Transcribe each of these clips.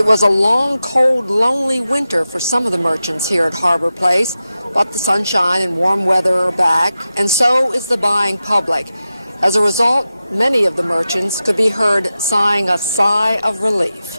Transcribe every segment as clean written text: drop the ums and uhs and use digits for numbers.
It was a long, cold, lonely winter for some of the merchants here at Harbor Place, but the sunshine and warm weather are back, and so is the buying public. As a result, many of the merchants could be heard sighing a sigh of relief.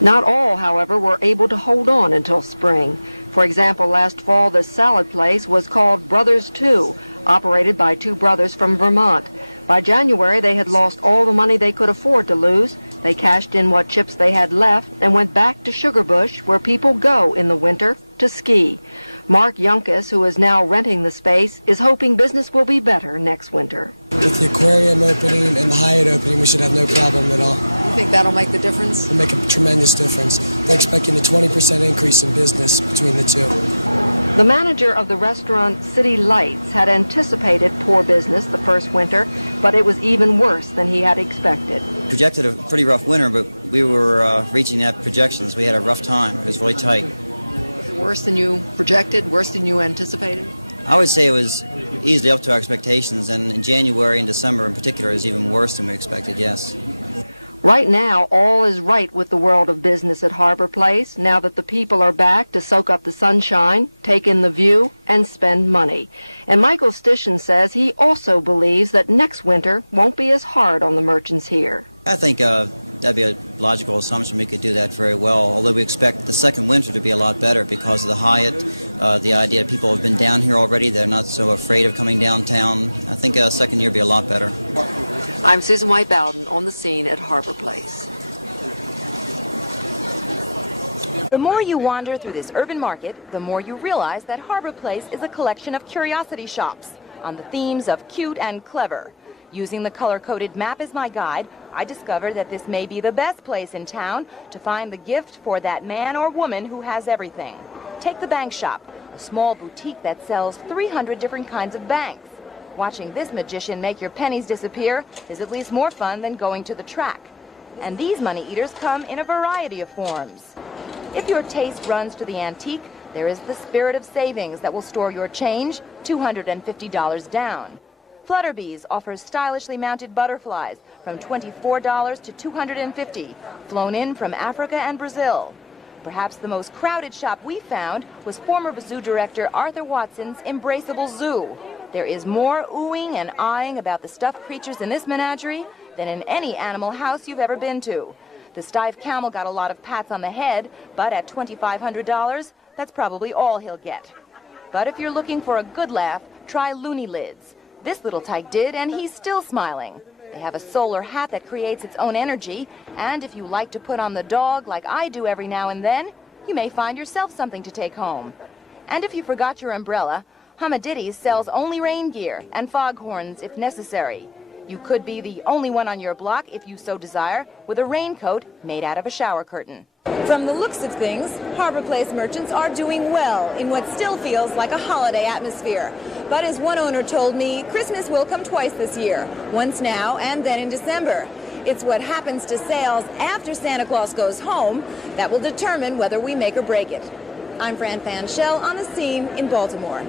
Not all, however, were able to hold on until spring. For example, last fall, the salad place was called Brothers 2, operated by two brothers from Vermont. By January, they had lost all the money they could afford to lose. They cashed in what chips they had left and went back to Sugarbush, where people go in the winter to ski. Mark Yunkus, who is now renting the space, is hoping business will be better next winter. With the aquarium opening and the Hyatt opening, we should have no problem at all. You think that'll make the difference? It'll make a tremendous difference. They're expecting a 20% increase in business between the two. The manager of the restaurant City Lights had anticipated poor business the first winter, but it was even worse than he had expected. Projected a pretty rough winter, but we were reaching that projections. We had a rough time. It was really tight. Was it worse than you projected, worse than you anticipated? I would say it was easily up to our expectations, and in January and December in particular is even worse than we expected, yes. Right now, all is right with the world of business at Harbor Place, now that the people are back to soak up the sunshine, take in the view, and spend money. And Michael Stishin says he also believes that next winter won't be as hard on the merchants here. I think that'd be a logical assumption. We could do that very well, although we expect the second winter to be a lot better because of the Hyatt, the idea that people have been down here already, they're not so afraid of coming downtown. I think second year would be a lot better. I'm Susan White Bowden on the scene at Harbor Place. The more you wander through this urban market, the more you realize that Harbor Place is a collection of curiosity shops on the themes of cute and clever. Using the color-coded map as my guide, I discovered that this may be the best place in town to find the gift for that man or woman who has everything. Take the bank shop, a small boutique that sells 300 different kinds of banks. Watching this magician make your pennies disappear is at least more fun than going to the track. And these money eaters come in a variety of forms. If your taste runs to the antique, there is the Spirit of Savings that will store your change, $250 down. Flutterbees offers stylishly mounted butterflies from $24 to $250, flown in from Africa and Brazil. Perhaps the most crowded shop we found was former zoo director Arthur Watson's Embraceable Zoo. There is more oohing and eyeing about the stuffed creatures in this menagerie than in any animal house you've ever been to. The Steiff camel got a lot of pats on the head, but at $2,500, that's probably all he'll get. But if you're looking for a good laugh, try Looney Lids. This little tyke did, and he's still smiling. They have a solar hat that creates its own energy, and if you like to put on the dog like I do every now and then, you may find yourself something to take home. And if you forgot your umbrella, Hamaditti's sells only rain gear and foghorns if necessary. You could be the only one on your block, if you so desire, with a raincoat made out of a shower curtain. From the looks of things, Harbor Place merchants are doing well in what still feels like a holiday atmosphere. But as one owner told me, Christmas will come twice this year, once now and then in December. It's what happens to sales after Santa Claus goes home that will determine whether we make or break it. I'm Fran Fanchel on the scene in Baltimore.